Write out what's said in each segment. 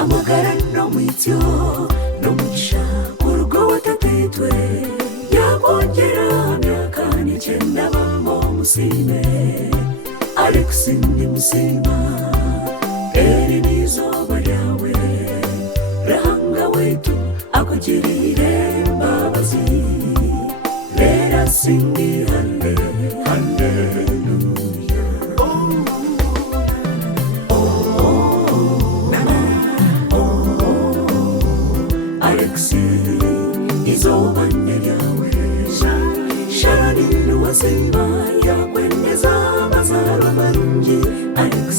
amagara no mwityo no mugisha urugo watatitwe yakongera myaka n'icyenda bamo musime Alex ndi musima eri n'izuba ryawe rahanga wetu akugirire mbabazi rera singi hallelujah Alex izuba ryawe sharani wazima yakwendeza mazaro marungi Alex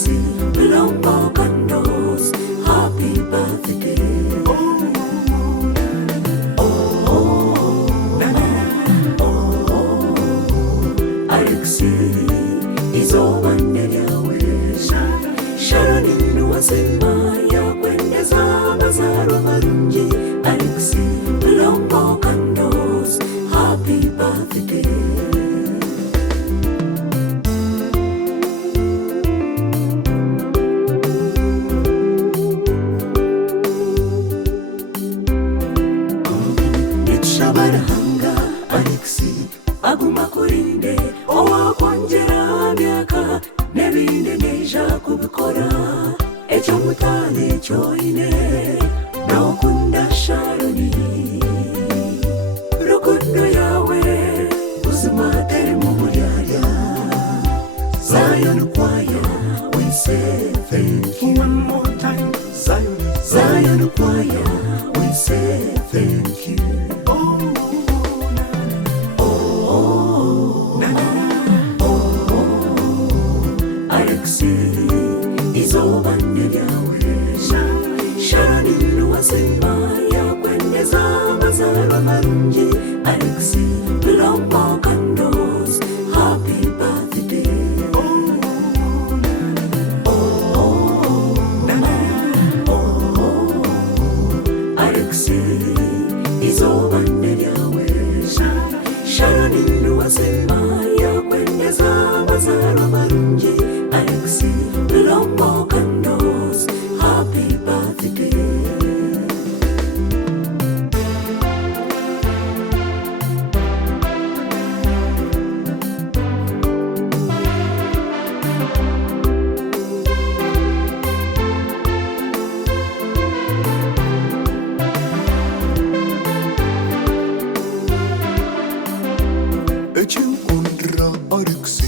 lombo kandos happy birthday Alex izuba ryawe sharani wazima yakwendeza mazaro marungi Alex lombo kandos happy birthday Shabarahanga Alex aguma kurinde owakongera myaka nebindi neja kubikora ejo mutane cyoine nakunda Sharoni rukundo yawe uzima teri mu muryarya Zion choir we say thank you one more time Zion choir we say thank you Alex izuba ryawe sharani wazima yakwendeza mazaro marungi Alex lombo kandos happy birthday Alex izuba ryawe sharani wazima yakwendeza mazaro marungi Alex lombo kandos happy birthday Echimundra Alex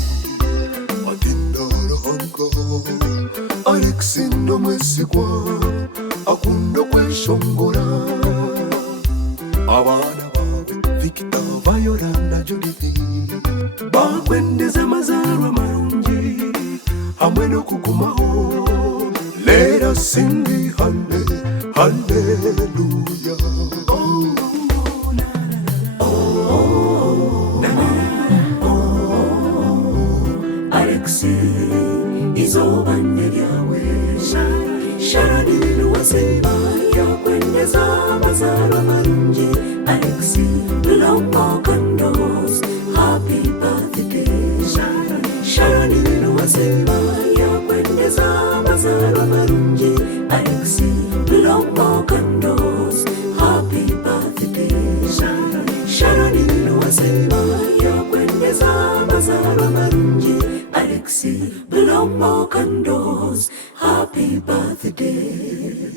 Alex ndo mwesigwa akunda kweshongora abana bawe Victor Viola na Judith bakwendeza mazaro marungi hamwe no kugumaho let us sing hallelujah Alex izuba ryawe sharani wazima yakwendeza mazaro marungi Alex lombo kandos happy birthday sharani wazima yakwendeza mazaro marungi Alex lombo kandos happy birthday sharani wazima yakwendeza mazaro marungi Alex lombo kandos happy birthday